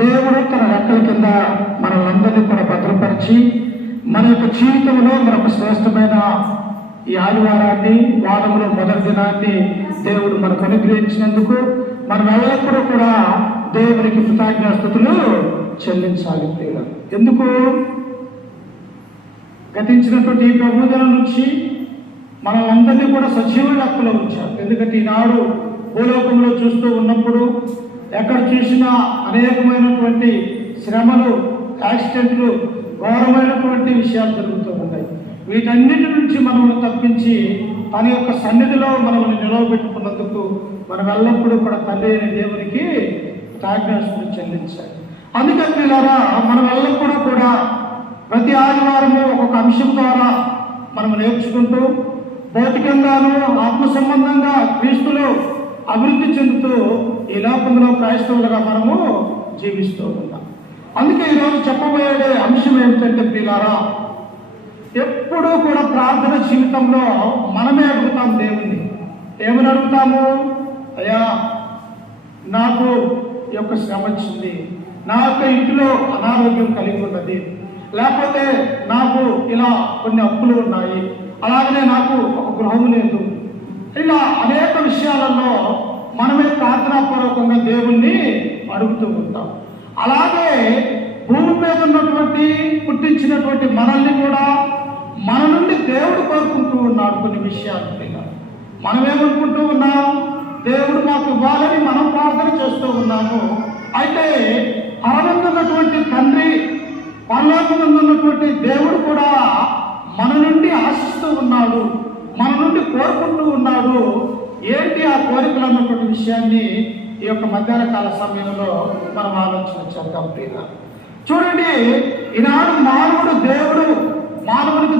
దేవుడు తన రెక్కల కింద మనల్ని కూడా భద్రపరిచి మన యొక్క జీవితంలో మరొక శ్రేష్టమైన ఈ ఆదివారాన్ని, వారంలో మొదటి దినాన్ని దేవుడు మనకు అనుగ్రహించినందుకు మనం ఎల్లప్పుడూ కూడా దేవునికి కృతజ్ఞతాస్తుతులు చెల్లించాలి. ఎందుకు? గతించినటువంటి ఈ ప్రభుదినం నుంచి మనల్ని కూడా సజీవ లెక్కలో ఉంచారు. ఎందుకంటే ఈనాడు భూలోకంలో చూస్తూ ఉన్నప్పుడు ఎక్కడ చూసినా అనేకమైనటువంటి శ్రమలు, యాక్సిడెంట్లు, ఘోరమైనటువంటి విషయాలు జరుగుతూ ఉన్నాయి. వీటన్నిటి నుంచి మనల్ని తప్పించి తన యొక్క సన్నిధిలో మనల్ని నిలవబెట్టుకున్నందుకు మనం ఎల్లప్పుడూ కూడా తండ్రి అయిన దేవునికి కృతజ్ఞతాస్తుతులు చెల్లించాలి. అందుకని పిల్లరా, మనం ఎల్లప్పుడూ కూడా ప్రతి ఆదివారము ఒక్కొక్క అంశం ద్వారా మనం నేర్చుకుంటూ భౌతికంగాను ఆత్మ సంబంధంగా క్రీస్తులో అభివృద్ధి చెందుతూ ఈ లోకంలో క్రైస్తవులుగా మనము జీవిస్తూ ఉన్నాం. అందుకే ఈరోజు చెప్పబోయే అంశం ఏమిటంటే ప్రియులారా, ఎప్పుడూ కూడా ప్రార్థన జీవితంలో మనమే అడుగుతాం దేవుణ్ణి. ఏమని అడుగుతాము? అయ్యా, నాకు ఈ యొక్క శ్రమ వచ్చింది, నా యొక్క ఇంటిలో అనారోగ్యం కలిగి ఉన్నది, లేకపోతే నాకు ఇలా కొన్ని అప్పులు ఉన్నాయి, అలాగనే నాకు ఒక గృహం లేదు. ఇలా అనేక విషయాలలో మనమే ప్రార్థనాపూర్వకంగా దేవుణ్ణి అడుగుతూ ఉంటాం. అలాగే భూమి మీద ఉన్నటువంటి పుట్టించినటువంటి మనల్ని కూడా మన నుండి దేవుడు కోరుకుంటూ ఉన్నాడు కొన్ని విషయాలు. మనమేమనుకుంటూ ఉన్నాం? దేవుడు మాకు ఇవ్వాలని మనం ప్రార్థన చేస్తూ ఉన్నాము. అయితే పరమందున్నటువంటి తండ్రి, పరలోకమందున్నటువంటి దేవుడు కూడా మన నుండి ఆశిస్తూ ఉన్నాడు, మన నుండి కోరుకుంటూ ఉన్నాడు. ఏంటి ఆ కోరికలు అన్నటువంటి విషయాన్ని ఈ యొక్క మధ్యాహ్న కాల సమయంలో మనం ఆలోచన చేద్దాం. ప్రియుల, చూడండి, ఈనాడు మానవుడికి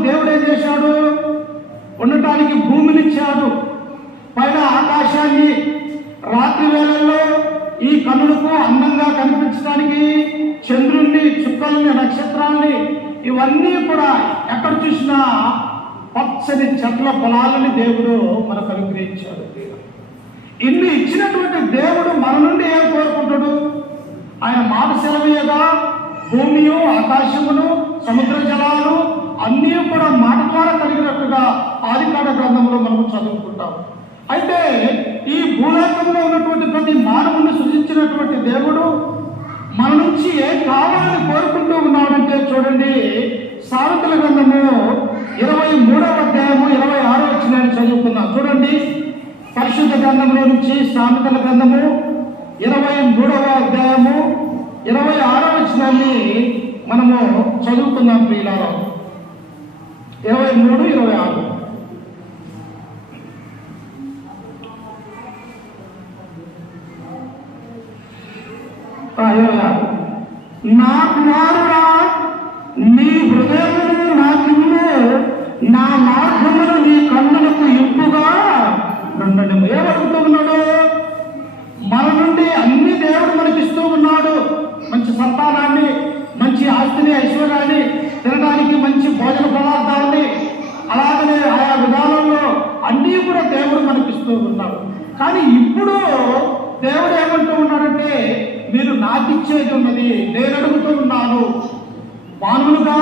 దేవుడు ఏం చేశాడు? ఉండటానికి భూమినిచ్చాడు, పైన ఆకాశాన్ని, రాత్రి వేళల్లో ఈ కన్నులకు అందంగా కనిపించడానికి చంద్రుణ్ణి, చుక్కల్ని, నక్షత్రాల్ని, ఇవన్నీ కూడా ఎక్కడ చూసినా పచ్చని చెట్ల పొలాలని దేవుడు మనకు అనుగ్రహించాడు. ఇన్ని ఇచ్చినటువంటి దేవుడు మన నుండి ఏం కోరుకుంటాడు? ఆయన మాట సెలవీయగా భూమియు, ఆకాశమును, సముద్ర జలాలు అన్నీ కూడా మాట ద్వారా కలిగినట్టుగా ఆదికాండ గ్రంథంలో మనం చదువుకుంటాం. అయితే ఈ భూలోకంలో ఉన్నటువంటి ప్రతి మానవుని సృజించినటువంటి దేవుడు మన నుంచి ఏం కావాలని కోరుకుంటూ ఉన్నాడంటే చూడండి, సామెతల గ్రంథము 23వ అధ్యాయము 26వ వచనాన్ని చదువుకుందాం. చూడండి, పరిశుద్ధ గ్రంథంలో నుంచి సామెతల గ్రంథము 23వ అధ్యాయము 26వ వచనాన్ని మనము చదువుకుందాం ప్రియులారా. 23, 26. నా కుమారుడా, నీ హృదయమును నాకిమ్ము, నా మార్గమును నీ కన్నులకు ఇంపుగా నుండెను. ఏమడుగుతూ ఉన్నాడు? మన నుండి అన్ని దేవుడు మనకిస్తూ ఉన్నాడు. మంచి సంతానాన్ని, మంచి ఆస్తిని, ఐశ్వర్యాన్ని, తినడానికి మంచి భోజన పదార్థాలని, అలాగనే ఆయా విధానంలో అన్నీ కూడా దేవుడు మనకిస్తూ ఉన్నాడు. కానీ ఇప్పుడు దేవుడు ఏమంటూ ఉన్నాడంటే, మీరు నాకిచ్చేది ఉన్నది, నేను అడుగుతూ ఉన్నాను. మానవులుగా,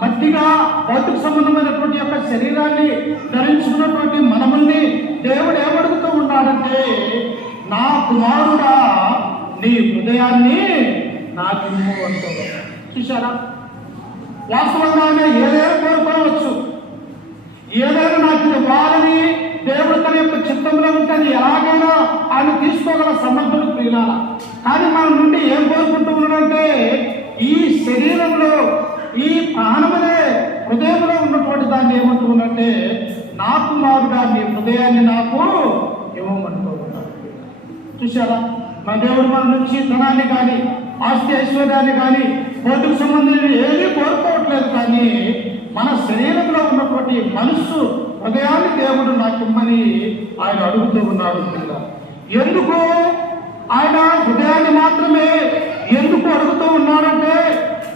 మట్టిగా, భౌతిక సంబంధమైనటువంటి యొక్క శరీరాన్ని ధరించుకున్నటువంటి మనముల్ని దేవుడు ఏమడుగుతూ ఉన్నాడంటే, నా కుమారుడా, నీ హృదయాన్ని నాకిమ్ము అంటూ. చూశారా? వాస్తవంగానే ఏదైనా కోరుకోవచ్చు, ఏదైనా నాకు ఇవ్వాలని దేవుడు తన యొక్క చిత్తంలో ఉంటుంది. ఎలాగైనా ఆయన తీసుకోగల సమర్థుడు ప్రియులారా. కానీ మన నుండి ఏం కోరుకుంటూ ఉన్నాడంటే, ఈ శరీరంలో, ఈ ప్రాణమనే హృదయంలో ఉన్నటువంటి దాన్ని ఏమంటూ ఉన్నట్టే, నా కుమారుడా, నీ హృదయాన్ని నాకు ఇవ్వమంటూ ఉన్నాడు. చూశారా? మన దేవుడు మన నుంచి ధనాన్ని కానీ, ఆస్తి ఐశ్వర్యాన్ని కానీ, భౌతిక సంబంధాన్ని ఏమీ కోరుకోవట్లేదు. కానీ మన శరీరంలో ఉన్నటువంటి మనస్సు, హృదయాన్ని దేవుడు నాకు ఇమ్మని ఆయన అడుగుతూ ఉన్నాడు. ఎందుకు ఆయన హృదయాన్ని మాత్రమే ఎందుకు అడుగుతూ ఉన్నాడంటే,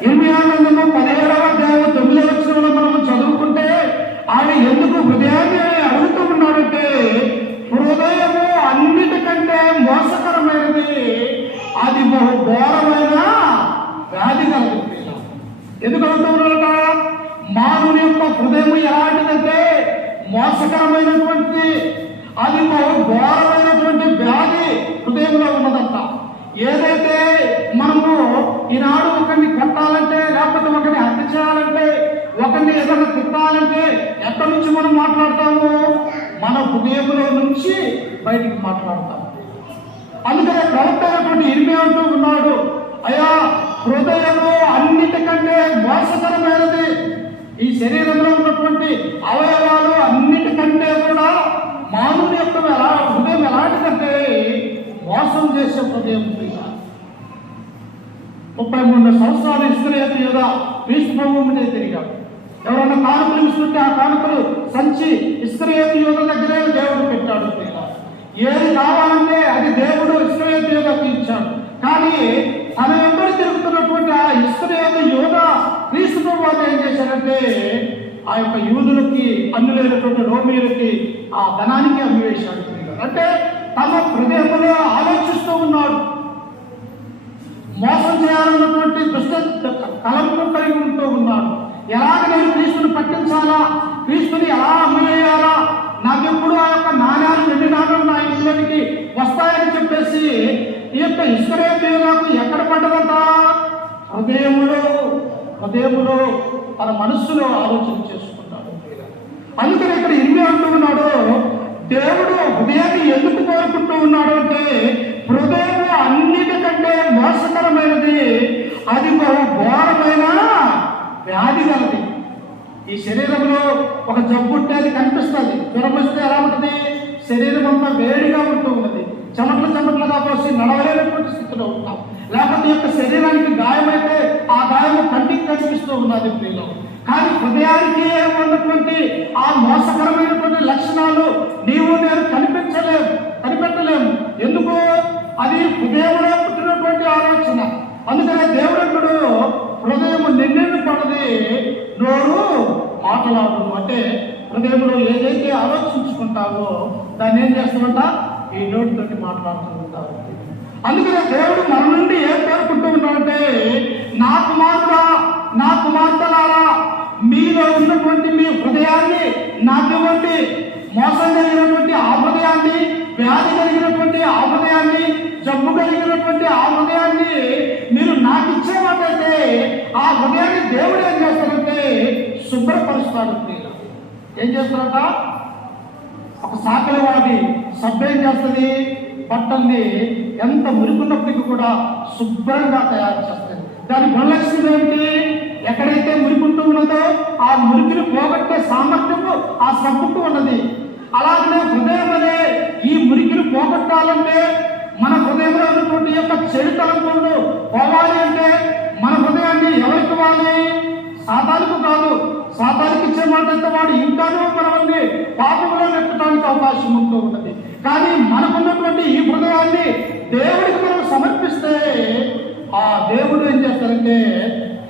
17వ అధ్యాయం 9వ వచనంలో మనము చదువుకుంటే ఆయన ఎందుకు హృదయాన్ని అడుగుతూ ఉన్నాడంటే, హృదయము అన్నిటికంటే మోసకరమైనది, అది బహు ఘోరమైన ఎందుకు అడుగుతున్నారట? మానవుని యొక్క హృదయం ఎలాంటిదంటే మోసకరమైనటువంటి, అది ఘోరమైనటువంటి వ్యాధి హృదయంలో ఉన్నదంట. ఏదైతే మనము ఈనాడు ఒకరిని కొట్టాలంటే, లేకపోతే ఒకరిని హత్య చేయాలంటే, ఒకరిని ఏదైనా తిట్టాలంటే ఎక్కడి నుంచి మనం మాట్లాడతాము? మన హృదయంలో నుంచి బయటికి మాట్లాడతాము. అందుకనే ప్రవక్త అయినటువంటి ఇర్మియా అంటూ ఉన్నాడు, అయ్యా హృదయము అన్నిటికంటే మోసకరమైనది. ఈ శరీరంలో ఉన్నటువంటి అవయవాలు అన్నిటికంటే కూడా మానవుని యొక్క హృదయం ఎలాంటిదంటే మోసం చేసే హృదయం. 33 సంవత్సరాలు ఇస్రాయేలు యూద క్రీస్తు ప్రభువు మీద తిరిగాడు. ఎవరైనా కానుకలు ఇస్తుంటే ఆ కానుకలు సంచి ఇస్రాయేలు యూద దగ్గరే దేవుడు పెట్టాడు. ఏది కావాలంటే అది దేవుడు ఇస్రాయేలు యూదకు ఇచ్చాడు. కానీ తన వెంబడి తిరుగుతున్నటువంటి ఆ ఇస్రాయేలు యూద క్రీస్తు ప్రభువు ఏం చేశాడంటే ఆ యొక్క యూదులకి, అన్యులైనటువంటి రోమీయులకి ఆ ధనానికి అమ్మివేశాడు. అంటే తన హృదయంలో ఆలోచిస్తూ ఉన్నాడు, మోసం చేయాలన్నటువంటి దుష్ట తలంపు కలిగి ఉంటూ ఉన్నాడు. ఎలాగ నేను క్రీస్తుని పట్టించాలా, క్రీస్తుని ఎలా అమ్మేయాలా, నాకెప్పుడు ఆ యొక్క నాణ్యాలు, వెండి నాణ్యాలు నా ఇంట్లోనికి వస్తాయని చెప్పేసి ఈ యొక్క ఇస్రాయేలు ఎక్కడ పడ్డదంట? హృదయములో తన మనస్సులో ఆలోచన చేసుకున్నాడు. అందుకని ఇక్కడ ఇర్మియా అంటూ ఉన్నాడు, దేవుడు హృదయాన్ని ఎందుకు కోరుకుంటూ ఉన్నాడు అంటే హృదయం అన్నిటికంటే మోసకరమైనది, అది ఘోరమైన వ్యాధి కలది. ఈ శరీరంలో ఒక జబ్బు ఉంటే అది కనిపిస్తుంది. జ్వరం వస్తే ఎలా ఉంటుంది? శరీరం అంతా వేడిగా ఉంటూ ఉన్నది, చెమట్లుగా పోసి నడవలేనటువంటి స్థితిలో ఉంటాం. లేకపోతే యొక్క శరీరానికి గాయమైతే ఆ గాయము కంటికి కనిపిస్తూ ఉన్నది ప్రియులు. కానీ హృదయానికి ఉన్నటువంటి ఆ మోసకరమైనటువంటి లక్షణాలు నీవు నేను కనిపెట్టలేము. ఎందుకు? అది హృదయంలో పుట్టినటువంటి ఆలోచన. అందుకనే దేవుడు హృదయం నిండిన పడది, నోరు మాట్లాడు. అంటే హృదయంలో ఏదైతే ఆలోచించుకుంటావో దాన్ని ఏం చేస్తామంట? ఈ నోటితోటి మాట్లాడుతూ ఉంటారు. అందుకనే దేవుడు మన నుండి ఏం కోరుకుంటూ ఉన్నాడంటే, నా కుమారుడా, నా కుమార్తెలారా, మీలో ఉన్నటువంటి మీ హృదయాన్ని నాకివ్వండి. మోసం కలిగినటువంటి ఆ హృదయాన్ని, వ్యాధి కలిగినటువంటి ఆ హృదయాన్ని, జబ్బు కలిగినటువంటి ఆ హృదయాన్ని మీరు నాకు ఇచ్చేవాటైతే ఆ హృదయాన్ని దేవుడు ఏం చేస్తాడంటే శుభ్రపరుస్తాడు. ఏం చేస్తాడట? ఒక సాకలి వాడి సబ్బు ఏం చేస్తుంది? బట్టల్ని ఎంత మురికున్నప్పటికీ కూడా శుభ్రంగా తయారు చేస్తుంది. దాని గుణలక్షణం ఏమిటి? ఎక్కడైతే మురికుంటూ ఉన్నదో ఆ మురికిని పోగొట్టే సామర్థ్యము ఆ సబ్బుకు ఉన్నది. అలాగనే హృదయం అనే ఈ మురికిని పోగొట్టాలంటే, మన హృదయంలో ఉన్నటువంటి యొక్క చెడు తలంపులను పోవాలి అంటే మన హృదయాన్ని ఎవరికి ఇవ్వాలి? సాతానుకు కాదు. సాతానికి ఇచ్చే మాట వాడు ఇంకానూ మనల్ని పాపంలో నెట్టడానికి అవకాశం ఉంటూ ఉన్నది. కానీ మనకున్నటువంటి ఈ హృదయాన్ని దేవుడికి మనం సమర్పిస్తే ఆ దేవుడు ఏం చేస్తారంటే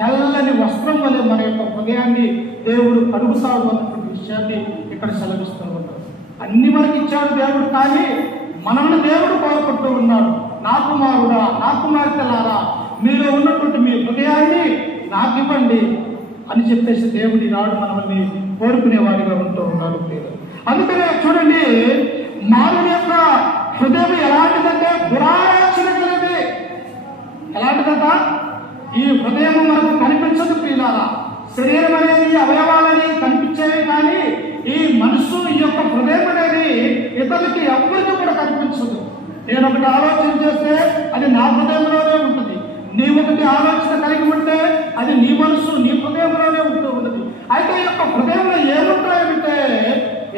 తెల్లని వస్త్రం వల్ల మన యొక్క హృదయాన్ని దేవుడు కడుగుతాడు అన్నటువంటి విషయాన్ని ఇక్కడ సెలవిస్తూ ఉంటాడు. అన్ని మనకి ఇచ్చాడు దేవుడు, కానీ మనల్ని దేవుడు కోరుకుంటూ ఉన్నాడు. నా కుమారుడా, నా కుమార్తెలారా, మీలో ఉన్నటువంటి మీ హృదయాన్ని నాకు ఇవ్వండి అని చెప్పేసి దేవుడి నాడు మనల్ని కోరుకునేవాడిగా ఉంటూ ఉన్నాడు. అందుకనే చూడండి, మానవుని యొక్క హృదయం ఎలాంటిదంటే దురాలోచన కలిగి. ఎలాంటిదంట? ఈ హృదయం మనకు కనిపించదు ప్రియులారా. శరీరం అనేది, అవయవాలని కనిపించేవి, కానీ ఈ మనసు, ఈ యొక్క హృదయం అనేది ఇతరులకి ఎవరికి కూడా కనిపించదు. నేను ఒకటి ఆలోచన చేస్తే అది నా హృదయంలోనే ఉంటుంది. నీ ఒకటి ఆలోచన కలిగి ఉంటే అది నీ మనసు, నీ హృదయంలోనే ఉంటూ ఉన్నది. అయితే ఈ యొక్క హృదయంలో ఏముంటాయంటే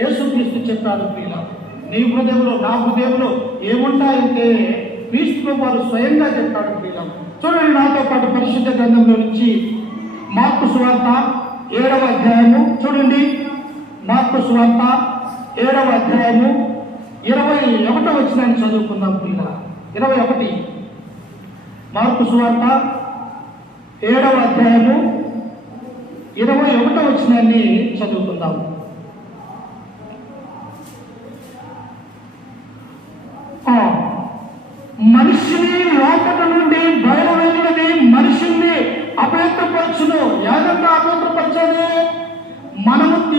యేసుక్రీస్తు చెప్పాడు ప్రియుల, నీ హృదయంలో, నా హృదయంలో ఏముంటాయంటే క్రీస్తు వారు స్వయంగా చెప్పాడు ప్రియుల. చూడండి నాతో పాటు పరిశుద్ధ గ్రంథంలో నుంచి మార్కు సువార్త 7వ అధ్యాయము చూడండి. మార్కు సువార్త 7వ అధ్యాయము 21వ వచనాన్ని చదువుకుందాం ప్రియుల. 21 మార్కు సువార్త 7వ అధ్యాయము 21వ వచనాన్ని చదువుకుందాం. మనిషిని లోపల నుండి బయలువెళ్ళినది మనిషిని అపవిత్రపరచును.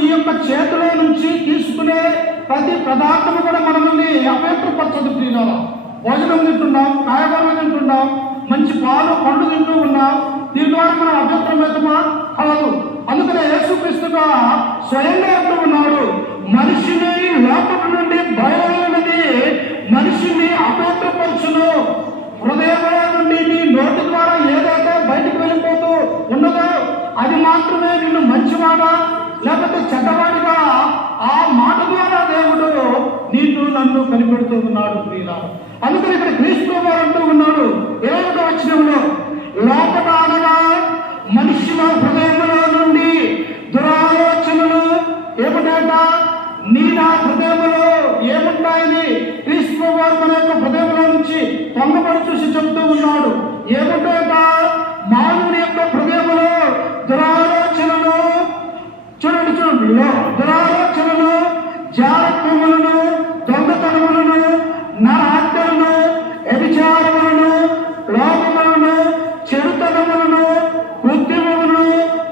ఈ యొక్క చేతిలో నుంచి తీసుకునే ప్రతి పదార్థము కూడా మనల్ని అపవిత్రపరచదు ప్రియులారా. భోజనం తింటున్నాం, కాయగూరలు తింటున్నాం, మంచి పాలు పండు తింటూ ఉన్నాం, దీని ద్వారా మనం అపవిత్రమవుతామా? కాదు. అందుకనే యేసుక్రీస్తుగా స్వయంగా అంటూ ఉన్నాడు, మనిషిని లోపల నుండి బయలుదేరినది మనిషిని అపవిత్రపరచును. హృదయంలో నుండి నీ నోటి ద్వారా ఏదైతే బయటకు వెళ్ళిపోతూ ఉన్నదో అది మాత్రమే నిన్ను మంచివాడ లేకపోతే చెడ్డవాడిగా ఆ మాట ద్వారా దేవుడు నీకు నన్ను కనిపెడుతూ ఉన్నాడు ప్రియులారా. అందుకని ఇక్కడ క్రీస్తు వారు అంటూ ఉన్నాడు 7వ వచనంలో, లోపల అనగా మనిషిల హృదయంలో నుండి దురాలోచనలు ఏమిటంట, నీ నా హృదయంలో ఏముంటాయని క్రీస్తు వారు మన యొక్క హృదయంలో నుంచి పొంగబడి చూసి చెబుతూ ఉన్నాడు. ఏమిటంట, మానవుని యొక్క హృదయంలో దురాలోచనలు, చూడండి దురాలోచనలు, జారత్వములను, దొంగతనములను, నరహత్యలను, వ్యభిచారములను, లోపములను, చెడుతనములను, కృత్రిమములను,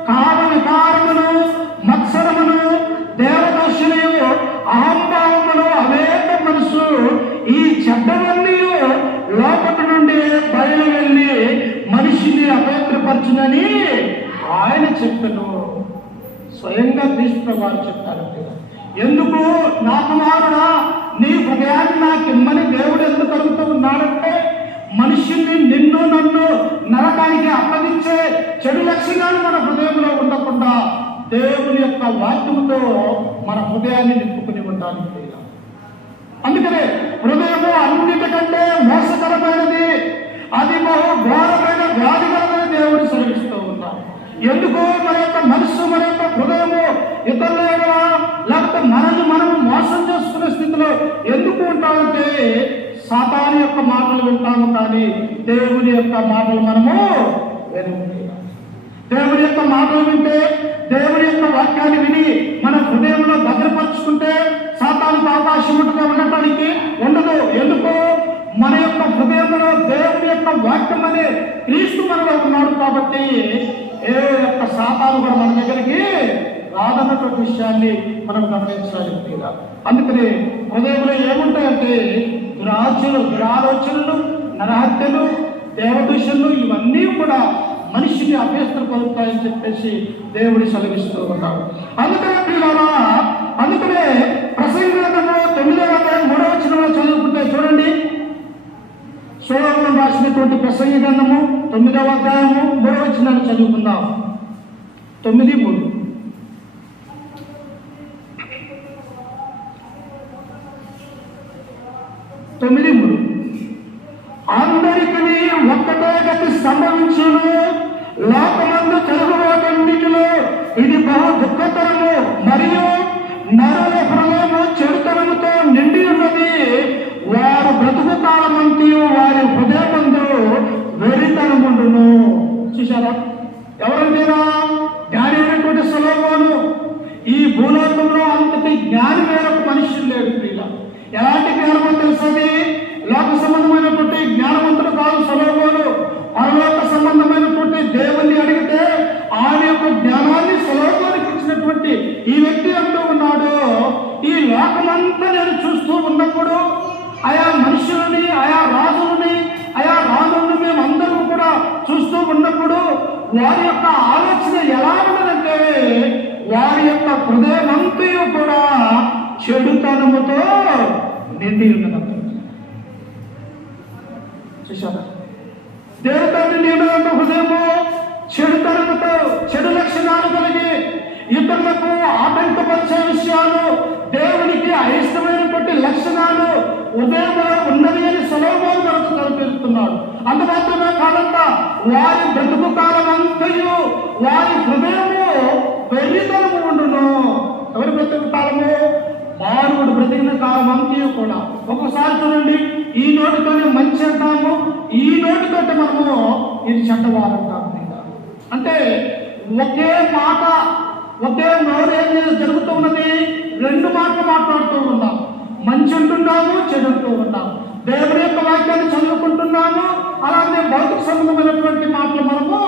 కామ వికారమును, మత్సరమును, దేవదర్శనము, అహంభావములు, అవేక మనసు, ఈ చెడ్డవన్నీ లోపల నుండి బయలు వెళ్ళి మనిషిని అపవిత్రపరచునని ఆయన చెప్పను. స్వయంగా క్రీస్తు వారు చెప్తారు. ఎందుకు నా కుమారుడా నీ హృదయాన్ని నాకు ఇమ్మని దేవుడు ఎందుకు అడుగుతూ ఉన్నాడంటే, మనిషిని నిన్ను నన్ను నరకానికి అప్పగించే చెడు లక్షణాలు మన హృదయంలో ఉండకుండా దేవుని యొక్క వాక్యముతో మన హృదయాన్ని నింపుకుని ఉండాలి. అందుకనే హృదయము అన్నిటికంటే మోసకరమైనది, అది బహు ఘోరమైన వ్యాధి కలదని దేవుడు సెలవిస్తూ ఉన్నాడు. ఎందుకు మన యొక్క మనస్సు, మన యొక్క హృదయము ఇతరుల లేకపోతే మనల్ని మనము మోసం చేసుకునే స్థితిలో ఎందుకు ఉంటామంటే సాతాను యొక్క మాటలు వింటాము, కానీ దేవుని యొక్క మాటలు మనము వినము. దేవుని యొక్క మాటలు వింటే, దేవుని యొక్క వాక్యాన్ని విని మన హృదయంలో భద్రపరుచుకుంటే సాతానుకు అవకాశం ఉండటానికి ఉండదు. ఎందుకు, మన యొక్క హృదయంలో దేవుని యొక్క వాక్యం అనే క్రీస్తు మనలో ఉన్నాడు కాబట్టి ఏ యొక్క సాతాను కూడా మన దగ్గరికి రాదన్నటువంటి విషయాన్ని మనం గమనించాలి. అందుకని హృదయంలో ఏముంటాయంటే దురాలోచనలు, నరహత్యలు, దేవదూషణలు, ఇవన్నీ కూడా మనిషిని అభ్యస్తపరుస్తాయని చెప్పేసి దేవుడు సెలవిస్తూ ఉన్నాడు. అందుకనే ప్రసంగి గ్రంథము 9వ అధ్యాయం 3వ వచనంలో చదువుకుంటే చూడండి, సొలొమోను రాసినటువంటి ప్రసంగి గ్రంథము 9వ అధ్యాయము 3వ వచనాన్ని చదువుకుందాం. 9:3. అందరికీ ఒక్కటే గతి సంభవించును, లోకమందు జరుగువాటన్నిటిలో ఇది బహు దుఃఖతరము, మరియు నరుల హృదయము చెడుతనముతో నిండి ఉన్నది. వారు బ్రతుకు కాలమంతయు వారి హృదయమందు వెరితనముండును. చూశారా, ఎవరంటేనా? జ్ఞాని అయినటువంటి సొలొమోను. ఈ భూలోకంలో అంతటి జ్ఞాని వేరొక మనుషులు లేడు. ఎలాంటి జ్ఞానమో తెలుసది? లోక సంబంధమైనటువంటి జ్ఞానవంతుడు కాదు సొలొమోను. పరలోక సంబంధమైనటువంటి దేవుణ్ణి అడిగితే ఆయన యొక్క జ్ఞానాన్ని సొలొమోనుకి ఇచ్చినటువంటి ఈ వ్యక్తి అంటూ ఉన్నాడు, ఈ లోకమంతా నేను చూస్తూ ఉన్నప్పుడు ఆయా మనుషులని, ఆయా రాజులని మేమందరూ కూడా చూస్తూ ఉన్నప్పుడు వారి యొక్క ఆలోచన ఎలా ఉన్నదంటే, వారి యొక్క హృదయమంతయు కూడా చెడుతనముతో నిండి ఉన్నదంట. చూశారా, దేవుతాన్ని నిండిన హృదయము చెడుతనముతో, చెడు లక్షణాలు కలిగి ఇతరులకు ఆటంకపరిచే విషయాలు, దేవునికి అయిష్టమైనటువంటి లక్షణాలు ఉదయంలో ఉన్నది అని సొలొమోను మనకు తెలియజేస్తున్నాడు. అందుమాత్రమే కాదంట, వారి బ్రతుకు కాలం అంతయు వారి హృదయము వెర్రితనము ఉండును. ఎవరి బ్రతుకు కాలము? మానవుడు బ్రతికిన కాలం అంతయు కూడా. ఒక్కొక్కసారి చూడండి, ఈ నోటితోనే మంచి అంటాము, ఈ నోటితోటి మనము ఇది చెడ్డవారంటాము. అంటే ఒకే మాట, ఒకే నోరు ఏం జరుగుతూ ఉన్నది, రెండు మాటలు మాట్లాడుతూ ఉన్నాం. మంచి అంటున్నాము, చెడు అంటూ ఉన్నాము. దేవుని యొక్క వాక్యాన్ని చదువుకుంటున్నాము, అలాగే భౌతిక సంబంధమైనటువంటి మాటలు మనము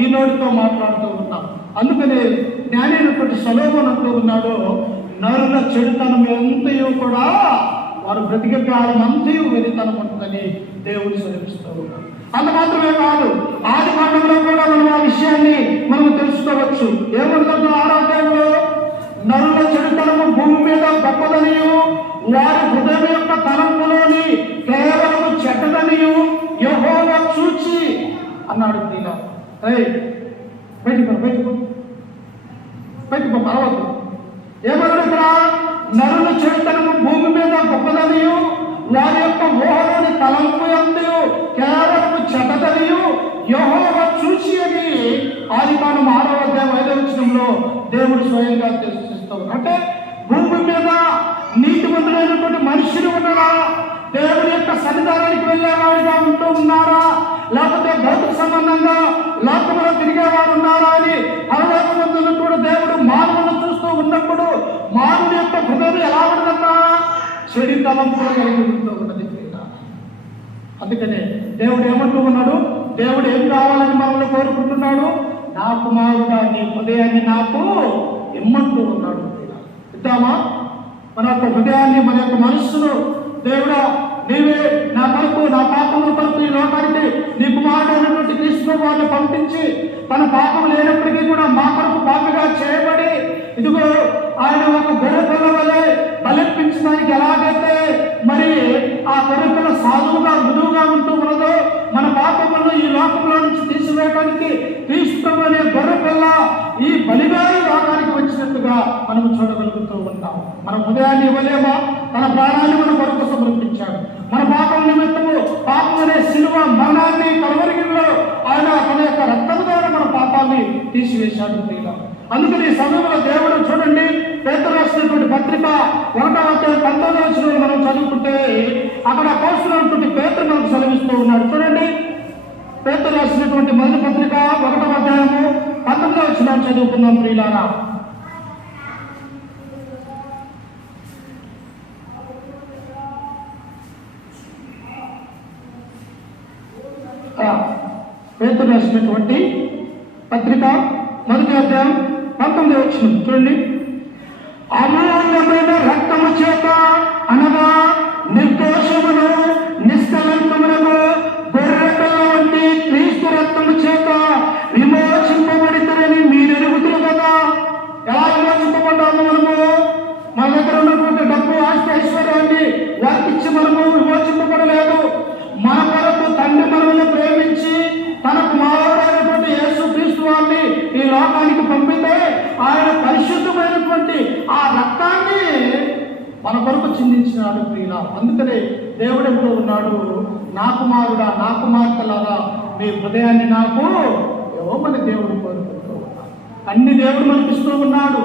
ఈ నోటితో మాట్లాడుతూ ఉన్నాం. అందుకనే జ్ఞాని అయినటువంటి సొలొమోను అంటూ ఉన్నాడు, నరుల చెడుతనం ఎంతయో కూడా వారు బ్రతికే కాలం అంతయు వెరితనం ఉంటుందని దేవుడు సెలవిస్తూ ఉన్నాడు. అంత మాత్రమే కాదు, ఆది కాండంలో కూడా మనం ఆ విషయాన్ని మనం తెలుసుకోవచ్చు. ఏమంటుందో 6వ అధ్యాయంలో, నరుల చెడుతనము భూమి మీద గొప్పదనియు వారి హృదయం యొక్క తలంపులోని కేవలము చెడ్డదనియు యెహోవా చూచి అన్నాడు. బయటకు పర్వతం ఏమన్నాడు ఇక్కడ? నరుల చెడుతనము భూమి మీద గొప్పదనియు వారి యొక్క ఊహలోని తలంపు యందు కేవలము చెడ్డదనియు యెహోవా చూచి అని ఆదికాండం 6వ అధ్యాయం 5వ వచనంలో దేవుడు స్వయంగా తెలియజేస్తాడు. అంటే భూమి మీద నీతిమంతులైనటువంటి మనుషులు ఉన్నారా? దేవుడి యొక్క సన్నిధానానికి వెళ్ళేవాడిగా ఉంటూ ఉన్నారా? లేకపోతే భౌతిక సంబంధంగా లోకంలో తిరిగేవారు ఉన్నారా అని పరలోకమందున కూడా దేవుడు మానవులను చూస్తూ ఉన్నప్పుడు మానవుని యొక్క హృదయం ఎలా ఉంటుందన్నా? చెడు తలంపులు కలిగి ఉంటూ ఉన్నది. అందుకనే దేవుడు ఏమంటూ ఉన్నాడు? దేవుడు ఏం కావాలని మనల్ని కోరుకుంటున్నాడు? నా కుమారుడా నీ హృదయాన్ని నాకు ఇమ్మంటూ ఉన్నాడు. ఇద్దామా మన యొక్క హృదయాన్ని, మన యొక్క మనస్సును? దేవుడా, నీవే నా కొరకు, నా పాపముల కొరకు ఈ లోకానికి నీ కుమారుడైనటువంటి క్రీస్తు వారిని పంపించి తన పాపం లేనప్పటికీ కూడా మా కొరకు పాపిగా చేయబడి ఇదిగో ఆయన ఒక గొర్రె పిల్ల వలె బలిపించడానికి ఎలాగైతే మరి ఆ గొర్రె పిల్ల సాధువుగా మృదువుగా ఉంటూ ఉన్నదో, మన పాపములను ఈ లోకంలో నుంచి తీసివేయడానికి క్రీస్తు అనే గొర్రె పిల్ల ఈ బలిగా ఈ లోకానికి వచ్చినట్టుగా మనం చూడగలుగుతూ ఉంటాం. మన హృదయాన్ని ఇవ్వలేమా? తన ప్రాణాన్ని మన కొరకు సమర్పించాడు. మన పాపం నిమిత్తము, పాపం అనే శిలువ మరణాన్ని కలవరిగిలో ఆయన తన యొక్క రక్తం ద్వారా మన పాపాన్ని తీసివేశాడు. అందుకని ఈ సమయంలో దేవుడు చూడండి, పేతురు రాసినటువంటి పత్రిక 1వ అధ్యాయం 19వ వచనంలో మనం చదువుకుంటే అక్కడ అపోస్తలుడైనటువంటి పేతురు మనకు సెలవిస్తూ ఉన్నాడు. చూడండి, పేతురు రాసినటువంటి మొదటి పత్రిక 1వ అధ్యాయము 19వ వచనం చదువుకుందాం ప్రియులారా. పేతురు రాసినటువంటి పత్రిక 1వ అధ్యాయం 19వ వచనం చూడండి. అమూల్యమైన రక్తము చేత అనగా నిర్దోషమును నిష్కలంకములను గొర్రెపిల్ల వంటి క్రీస్తు రక్తము చేత విమోచింపబడితేనని మీరు ఎరుగుతురు కదా. ఎలా విమోచింపబడ్డాము మనము? మన దగ్గర ఉన్నటువంటి డబ్బు, ఆస్తి, ఐశ్వర్యాన్ని వారికిచ్చి మనము విమోచింపబడలేదు. మన కొరకు తండ్రి మనల్ని ప్రేమించి తన కుమారుడైనటువంటి యేసు క్రీస్తు వారిని ఈ లోకానికి పంపితే ఆయన పరిశుద్ధమైనటువంటి ఆ రక్తాన్ని మన కొరకు చిందించినాడు ప్రియుల. అందుకనే దేవుడు ఎంతో ఉన్నాడు, నా కుమారుడా, నా కుమార్తెలాగా మీ హృదయాన్ని నాకు ఇవ్వమని దేవుడు కోరుకుంటూ ఉన్నాడు. అన్ని దేవుడు మనకిస్తూ ఉన్నాడు,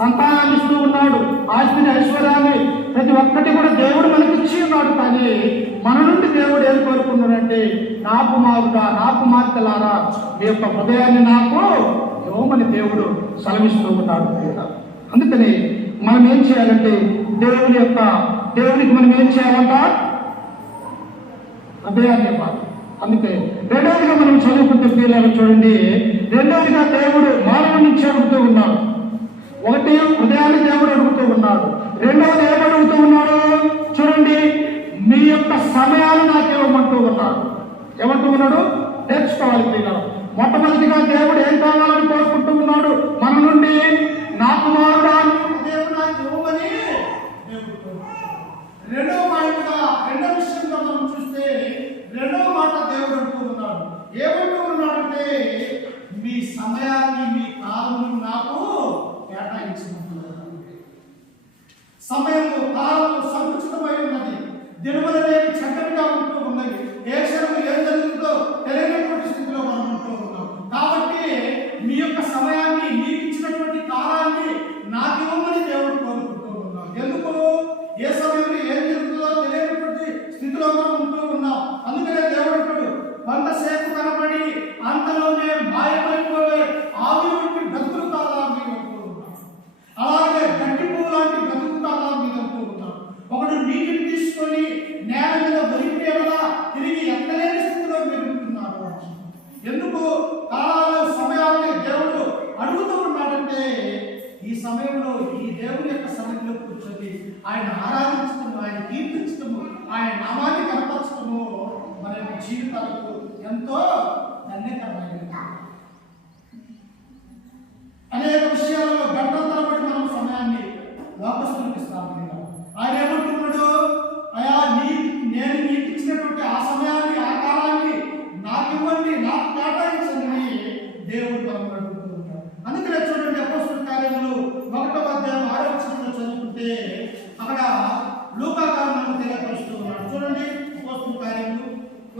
సంతానాన్ని ఇస్తూ ఉన్నాడు, ఆస్తిని, ఐశ్వర్యాన్ని ప్రతి ఒక్కటి కూడా దేవుడు మనకిచ్చి ఉన్నాడు. కానీ మన నుండి దేవుడు ఏం కోరుకున్నాడంటే, నా కుమారుడా, నా కుమార్తెలారా మీ యొక్క హృదయాన్ని నాకు ఇవ్వమని దేవుడు సెలవిస్తూ ఉన్నాడు. అందుకని మనం ఏం చేయాలంటే దేవునికి మనం ఏం చేయాలంట? హృదయాన్ని ఇవ్వాలి. అందుకే రెండవదిగా మనం చదువుకుంటే పిల్లలు చూడండి, రెండవదిగా దేవుడు మానవుని నుంచి అడుగుతూ ఉన్నాడు. ఒకటి హృదయాన్ని దేవుడు అడుగుతూ ఉన్నాడు. రెండవది ఏం అడుగుతూ ఉన్నాడు చూడండి, మీ యొక్క సమయాన్ని నాకేమంటూ ఉన్నాడు. ఏమంటూ ఉన్నాడు? నేర్చుకోవాలి పిల్లలు. మొట్టమొదటిగా దేవుడు ఏం కావాలని కోరుకుంటూ ఉన్నాడు మన నుండి? నా కుమారుడా దేవుడు నాకు ఇవ్వమని దేవుడు. రెండవ విషయంగా మనం చూస్తే రెండవ మాట దేవుడు అంటూ ఉన్నాడు. ఏమంటూ ఉన్నాడంటే, మీ సమయాన్ని, మీ కాలము నాకు కేటాయించమంటున్నాడు. సమయము, కాలము సంకుచితమై ఉన్నది. దినములనేవి చక్కటిగా ఉంటూ ఉన్నది. ఏ క్షణం ఏం జరుగుతుందో తెలియనటువంటి స్థితిలో మనం ఉంటూ ఉన్నాం. కాబట్టి మీ యొక్క సమయాన్ని, మీకు ఇచ్చినటువంటి కాలాన్ని నాకు ఇవ్వమని దేవుడు కోరుకుంటూ ఉన్నాం. ఎందుకు? ఏ సమయంలో ఏం జరుగుతుందో తెలియనటువంటి స్థితిలో మనం ఉంటూ ఉన్నాం. అందుకనే దేవుడు అంటాడు, కొంతసేపు కనబడి అంతలోనే మాయమైపోయే ఆవి వంటి బ్రతుకుల కాలం మీద అంటూ ఉన్నాం. అలాగే గడ్డి పువ్వు లాంటి బ్రతుకు కాలం మీద అంటూ ఉన్నాం. ఒకడు నీటిని తీసుకొని నేల మీద ఒలిపేలా తిరిగి ఎక్కలేని స్థితిలో పెరుగుతున్నారు. ఎందుకు? కాలాలు, సమయాన్ని దేవుడు అడుగుతూ ఉన్నాడంటే, ఈ సమయంలో ఈ దేవుని యొక్క సన్నిధిలో కూర్చొని ఆయన ఆరాధించటము, ఆయన కీర్తించటము, ఆయన నామాన్ని కనపరచటము మన యొక్క జీవితాలకు ఎంతో ధన్యకరమైనది. అనేక విషయాలలో గంటల తరబడి మనం సమయాన్ని లోకస్తులకు ఇస్తాము. ఆయన ఏమంటున్నాడు, అయా నేను నీకు ఇచ్చినటువంటి ఆ సమయాన్ని, ఆ కాలాన్ని నాకు ఇవ్వండి, నాకు కేటాయించండి దేవుడు మనం అడుగుతూ ఉంటాడు. అందుకనే చూడండి, అపోస్తలుల కార్యములు 1వ అధ్యాయం 6వ వచనంలో చదువుకుంటే అక్కడ లూకా గారు మనకు తెలియపరుస్తూ ఉన్నాడు. చూడండి, అపోస్తలుల కార్యములు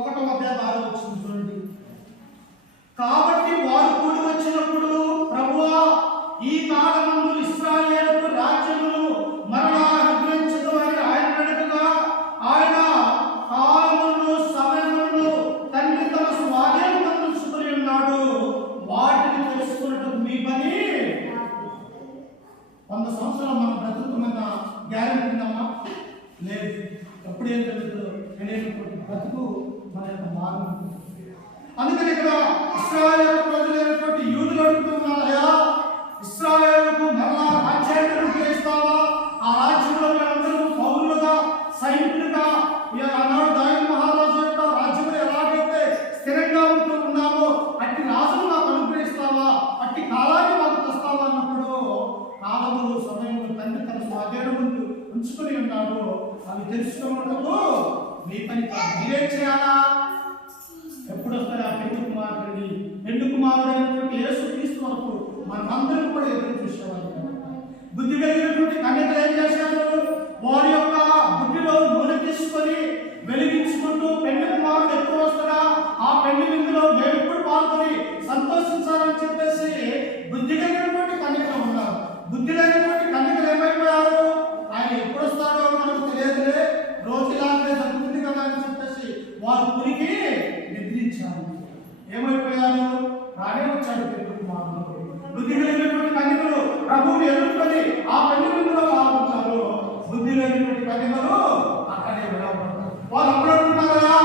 1వ అధ్యాయం 6వ వచనం చూడండి. కాబట్టి వారు కూడి వచ్చినప్పుడు, ప్రభువా ఈ కాలమందు ఇశ్రాయేలుకు రాజ్యమును మరలా అనుగ్రహించదు అని ఆయన అడుగగా, ఆయన కాలమును సమయమును తండ్రి తన స్వాధీనమందు ఉంచుకొని ఉన్నాడు, వాటిని తెలుసుకున్నట్టు మీ పని. 100 సంవత్సరాలు మనం బ్రతుకుతున్న గ్యారెంటీ ఉందమ్మా? లేదు. ఎప్పుడు ఏం జరుగుతుందో తెలియనటువంటి బ్రతుకు మన యొక్క మార్గం. అందుకని ఇక్కడ ఇశ్రాయేలు ప్రజలైనటువంటి యూదులు అడుగుతున్నారయ్యా, ఇశ్రాయేలుకు మరలా రాజ్యాన్ని అనుగ్రహిస్తావా? ఆ రాజ్యంలో మేమందరూ పౌరులుగా, సైనికులుగా, ఆనాడు దావీదు మహారాజు యొక్క రాజ్యంలో ఎలాగైతే స్థిరంగా ఉంటూ ఉన్నామో అట్టి రాజును మాకు అనుగ్రహిస్తావా? అట్టి కాలాన్ని మాకు తెస్తావా అన్నప్పుడు, కాలములు సమయంలో తండ్రి తన స్వాధీనముందు ఉంచుకొని ఉన్నాడు, అవి తెలుసుకోవటము మీ పని కాదు. మీరేం చేయాలా? ఎప్పుడు వస్తారు ఆ పెళ్లి కుమారుడైనటువంటి యేసుక్రీస్తు వరకు మనమందరం కూడా ఎదురు చూసేవాళ్ళు. బుద్ధి కలిగినటువంటి కన్యకలు ఏం చేశారు? వారి యొక్క బుద్ధిలో నూనె తీసుకొని వెలిగించుకుంటూ పెళ్లి కుమారుడు ఎప్పుడు వస్తాడా, ఆ పెళ్లి విందులో మేము ఎప్పుడు పాల్గొని సంతోషించాలని చెప్పేసి బుద్ధి కలిగినటువంటి కన్యకలు ఉన్నారు. బుద్ధి లేనటువంటి కన్యకలు ఏమైపోయారు? ఆయన ఎప్పుడు వస్తాడో మనకు తెలియదులే, రోజు ఇలాగే జరుగుతుంది కదా అని చెప్పేసి వారు పురికి నిద్రించారు. ఏమైపోయారు? రానే వచ్చాడు పెళ్లి కుమారుడు. బుద్ధి కలిగినటువంటి కన్యకలు ప్రభువుని ఎదుర్కొని ఆ పెళ్లి విందులో పాల్గొంటారు. బుద్ధి లేనటువంటి కన్యకలు అక్కడే విడవబడతారు. వాళ్ళు అప్పుడు అంటున్నారా,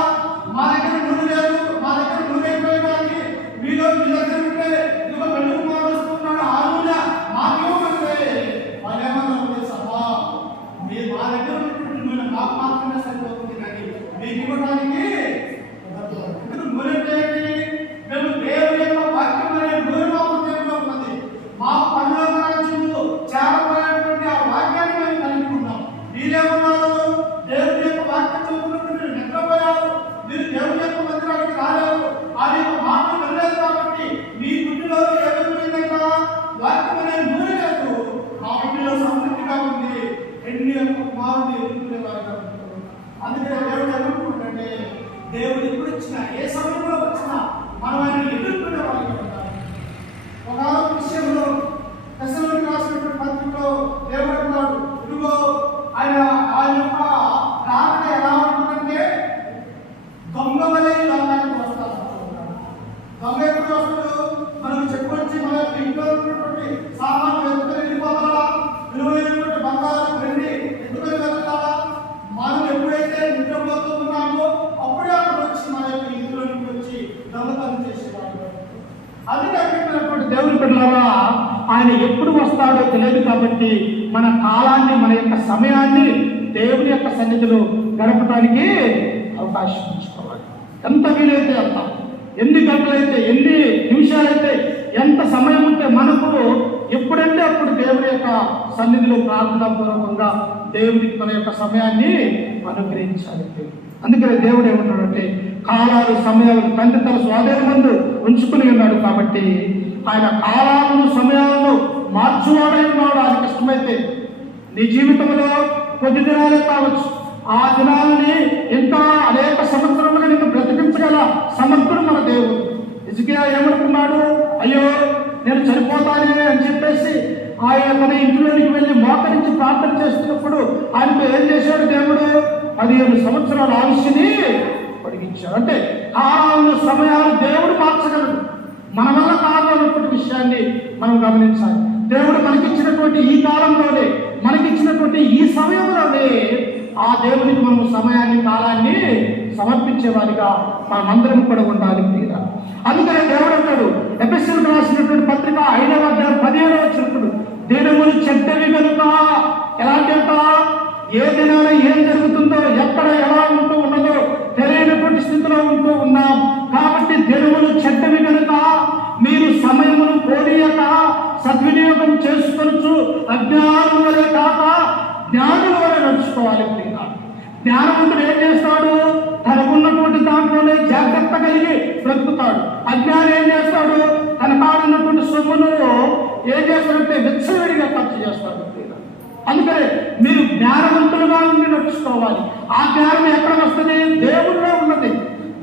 మా దగ్గర నూనె లేదు, మా దగ్గర నూనె అయిపోయేదాన్ని మీలో మీ దగ్గర ఉంటే ఇదిగో పెళ్లి కుమారుడు వస్తున్నాడు, ఆ నూనె మాకేమంటే వాళ్ళు ఏమన్నారు తెలుసా? మీరు మా దగ్గర ఉన్నటువంటి నూనె మాకు మాత్రమే సరిపోతుంది, కానీ మీకు ఇవ్వడానికి నూనె చేయండి. మేము దేవుని యొక్క వాక్యం అనే నూనె మాకు దేవులో ఉన్నది. మా పనుల రాజ్యము చేరబోయేటువంటి ఆ వాక్యాన్ని మేము కలిగి ఉన్నాం. మీరేమన్నారు? దేవుని యొక్క వాక్యం చదువుకున్నప్పుడు మీరు నిద్రపోయారు, మీరు దేవుని యొక్క మందిరానికి రాలేరు, ఆ యొక్క మాటలు వెళ్ళలేదు. కాబట్టి మీ బుద్ధిలో ఏమైపోయిందంట? వాక్యం అనే నూనె లేదు, ఆ బుద్ధిలో సమృద్ధిగా ఉంది. ఎన్ని యొక్క కుమారుని ఎదుర్కొనే వారిగా ఉంటారు. అందుకనే దేవుడు ఎదుర్కొంటే దేవుడు ఎప్పుడు వచ్చినా, ఏ సమయంలో వచ్చినా మనం ఆయన ఎదుర్కొనే వాళ్ళకి ఉంటారు. ఒక విషయంలో దశలోకి రాసినటువంటి పత్రికలో దేవుడు అంటున్నాడు, ఇదిగో ఆయన యొక్క రాకడ ఎలా ఉంటుందంటే దొంగ వలె లోకానికి వస్తారు. దొంగ ఎప్పుడు వస్తాడు? మనకు చెప్పొచ్చి మన ఇంట్లో ఉన్నటువంటి సామాన్లు ఎత్తుకొని వెళ్ళిపోతారా? విలువైనటువంటి బంగారం, వెండి ఎత్తుకొని వెళ్తారా? మనం ఎప్పుడైతే నిద్రపోతూ ఉన్నామో అప్పుడే అక్కడ వచ్చి మన యొక్క ఇంట్లోకి వచ్చి దొంగతనం చేసేవాళ్ళు. అందుకని దేవుని పిల్లలారా, ఆయన ఎప్పుడు వస్తాడో తెలియదు. కాబట్టి మన కాలాన్ని, మన యొక్క సమయాన్ని దేవుని యొక్క సన్నిధిలో గడపడానికి అవకాశం ఉంచుకోవాలి. ఎంత వీలైతే అంత, ఎన్ని గంటలైతే, ఎన్ని నిమిషాలైతే, ఎంత సమయం ఉంటే మనకు ఎప్పుడంటే అప్పుడు దేవుని యొక్క సన్నిధిలో ప్రార్థనాపూర్వకంగా దేవునికి మన యొక్క సమయాన్ని అనుగ్రహించాలి. అందుకనే దేవుడు ఏమన్నాడంటే, కాలాలు సమయాలను తండ్రి తన స్వాధీనమందు ఉంచుకుని ఉన్నాడు. కాబట్టి ఆయన కాలాలను సమయాలను మార్చువాడై ఉన్నాడు. ఆయనకి ఇష్టమైతే నీ జీవితంలో కొద్ది దినాలే కావచ్చు, ఆ దినాలని ఇంకా అనేక సంవత్సరాలుగా నిన్ను బ్రతికించగల సమర్థుడు మన దేవుడు. హిజ్కియా ఏమనుకున్నాడు? అయ్యో నేను చనిపోతానే అని చెప్పేసి ఆయన తన ఇంట్లోనికి వెళ్ళి మోకరించి ప్రార్థన చేస్తున్నప్పుడు ఆయనకు ఏం చేశాడు దేవుడు? 15 సంవత్సరాల ఆయుష్ని పొడిగించాడు. అంటే కాలాలు సమయాలు దేవుడు మార్చగలడు. మన వల్ల కావాలన్నటువంటి విషయాన్ని మనం గమనించాలి. దేవుడు మనకిచ్చినటువంటి ఈ కాలంలోనే, మనకిచ్చినటువంటి ఈ సమయంలోనే ఆ దేవునికి మనం సమయాన్ని, కాలాన్ని సమర్పించేవారిగా మనమందరం కూడా ఉండాలి. అందుకనే దేవుడు అంటాడు, ఎఫెసీయులకు రాసినటువంటి పత్రిక 5వ అధ్యాయం 15వ వచనం, దినములు చెడ్డవి కనుక. ఎలాంటి ఏ దినాన ఏం జరుగుతుందో, ఎక్కడ ఎలా ఉంటూ ఉన్నదో తెలియనటువంటి స్థితిలో ఉంటూ ఉన్నాం. కాబట్టి దినములు చెడ్డవి కనుక మీరు సమయమును పోనీయక సద్వినియోగం చేసుకొనొచ్చు. అజ్ఞానం వలె కాక జ్ఞానుల వలె నడుచుకోవాలి. జ్ఞానవంతుడు ఏం చేస్తాడు? తనకున్నటువంటి దాంట్లోనే జాగ్రత్త కలిగి బ్రతుకుతాడు. అజ్ఞానం ఏం చేస్తాడు? తన కాడున్నటువంటి సొమ్మును ఏం చేస్తాడంటే విచ్చలవిడిగా ఖర్చు చేస్తాడు. అందుకని మీరు జ్ఞానవంతులుగా ఉండి నడుచుకోవాలి. ఆ జ్ఞానం ఎక్కడ వస్తుంది? దేవుడిలో ఉన్నది.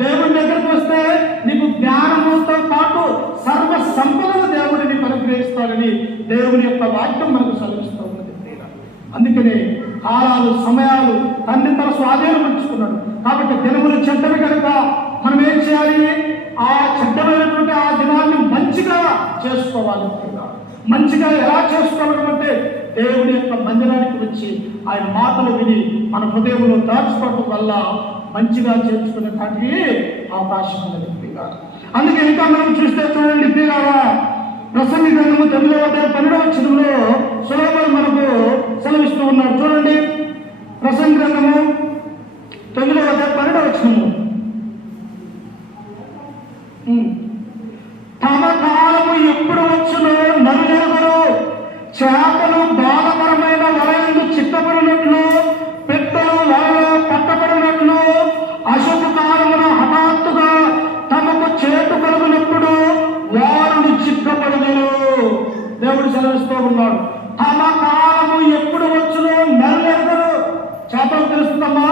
దేవుడి దగ్గరకు వస్తే నీకు జ్ఞానముతో పాటు సర్వ సంపదను దేవుడిని అనుగ్రహిస్తాడని దేవుని యొక్క వాక్యం మనకు సెలవిస్తూ ఉన్నది. అందుకనే కాలాలు సమయాలు తండ్రి తన స్వాధీనపరుచుకున్నాడు. కాబట్టి దినములు చెడ్డవి కనుక మనం ఏం చేయాలి? ఆ చెడ్డమైనటువంటి ఆ దినాన్ని మంచిగా చేసుకోవాలి. మంచిగా ఎలా చేసుకోవాలంటే దేవుడి యొక్క మందిరానికి వచ్చి ఆయన మాటలు విని మన హృదయంలో దాచుకోవడం వల్ల మంచిగా చేర్చుకునే దానికి అవకాశం ఉన్నది. అందుకే ఇంకా మనం చూస్తే చూడండి ప్రియులారా, ప్రసంగి గ్రంథము 9వ అధ్యాయం 12వ వచనంలో సొలొమోను మనకు సెలవిస్తూ ఉన్నాడు. చూడండి, ప్రసంగి గ్రంథము 9వ అధ్యాయం 12వ వచనము. తమ కాలము ఎప్పుడు వచ్చునో నరులెరుగరు. చేపలు బాధకరమైన వలయందు చిక్కబడినట్లు, పిట్టలు వలలో పట్టబడినట్లు, అశుభ కాలమున హఠాత్తుగా తమకు చేటు కలుగునప్పుడు వారు చిక్కబడదురు. దేవుడు సెలవిస్తూ ఉన్నాడు. తమ కాలము ఎప్పుడు వచ్చునో నరులెరుగరు. చేపలు తెలుస్తుందమ్మా,